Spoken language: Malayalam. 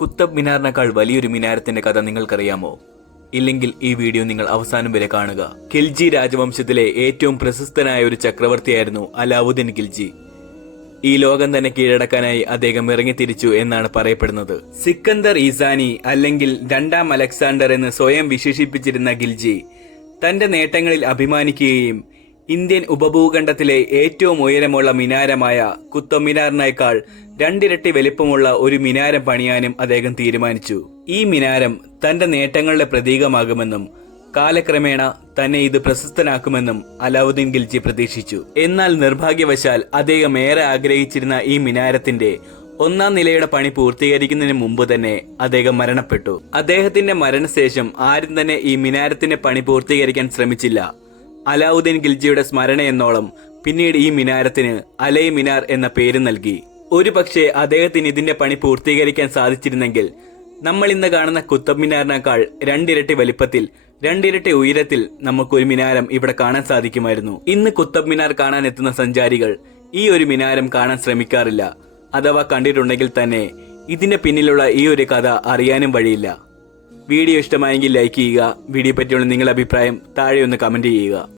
കുത്തബ് മിനാറിനേക്കാൾ വലിയൊരു മിനാരത്തിന്റെ കഥ നിങ്ങൾക്കറിയാമോ? ഇല്ലെങ്കിൽ ഈ വീഡിയോ നിങ്ങൾ അവസാനം വരെ കാണുക. ഖിൽജി രാജവംശത്തിലെ ഏറ്റവും പ്രശസ്തനായ ഒരു ചക്രവർത്തിയായിരുന്നു അലാവുദ്ദീൻ ഖിൽജി. ഈ ലോകം തന്നെ കീഴടക്കാനായി അദ്ദേഹം ഇറങ്ങിത്തിരിച്ചു എന്നാണ് പറയപ്പെടുന്നത്. സിക്കന്ദർ ഈസാനി അല്ലെങ്കിൽ രണ്ടാം അലക്സാണ്ടർ എന്ന് സ്വയം വിശേഷിപ്പിച്ചിരുന്ന ഖിൽജി തന്റെ നേട്ടങ്ങളിൽ അഭിമാനിക്കുകയും ഇന്ത്യൻ ഉപഭൂഖണ്ഡത്തിലെ ഏറ്റവും ഉയരമുള്ള മിനാരമായ കുത്തബ് മിനാറിനേക്കാൾ രണ്ടിരട്ടി വലിപ്പമുള്ള ഒരു മിനാരം പണിയാനും അദ്ദേഹം തീരുമാനിച്ചു. ഈ മിനാരം തന്റെ നേട്ടങ്ങളുടെ പ്രതീകമാകുമെന്നും കാലക്രമേണ തന്നെ ഇത് പ്രശസ്തനാക്കുമെന്നും അലാവുദ്ദീൻ ഖിൽജി പ്രതീക്ഷിച്ചു. എന്നാൽ നിർഭാഗ്യവശാൽ അദ്ദേഹം ഏറെ ആഗ്രഹിച്ചിരുന്ന ഈ മിനാരത്തിന്റെ ഒന്നാം നിലയുടെ പണി പൂർത്തീകരിക്കുന്നതിന് മുമ്പ് തന്നെ അദ്ദേഹം മരണപ്പെട്ടു. അദ്ദേഹത്തിന്റെ മരണശേഷം ആരും തന്നെ ഈ മിനാരത്തിന്റെ പണി പൂർത്തീകരിക്കാൻ ശ്രമിച്ചില്ല. അലാവുദ്ദീൻ ഖിൽജിയുടെ സ്മരണ എന്നോളം പിന്നീട് ഈ മിനാരത്തിന് അലൈ മിനാർ എന്ന പേര് നൽകി. ഒരു പക്ഷേ അദ്ദേഹത്തിന് ഇതിന്റെ പണി പൂർത്തീകരിക്കാൻ സാധിച്ചിരുന്നെങ്കിൽ നമ്മൾ ഇന്ന് കാണുന്ന കുത്തബ് മിനാറിനേക്കാൾ രണ്ടിരട്ടി വലിപ്പത്തിൽ രണ്ടിരട്ടി ഉയരത്തിൽ നമുക്കൊരു മിനാരം ഇവിടെ കാണാൻ സാധിക്കുമായിരുന്നു. ഇന്ന് കുത്തബ് മിനാർ കാണാൻ എത്തുന്ന സഞ്ചാരികൾ ഈ ഒരു മിനാരം കാണാൻ ശ്രമിക്കാറില്ല. അഥവാ കണ്ടിട്ടുണ്ടെങ്കിൽ തന്നെ ഇതിന്റെ പിന്നിലുള്ള ഈ ഒരു കഥ അറിയാനും വഴിയില്ല. വീഡിയോ ഇഷ്ടമായെങ്കിൽ ലൈക്ക് ചെയ്യുക. വീഡിയോ പറ്റിയുള്ള നിങ്ങളുടെ അഭിപ്രായം താഴെ ഒന്ന് കമന്റ് ചെയ്യുക.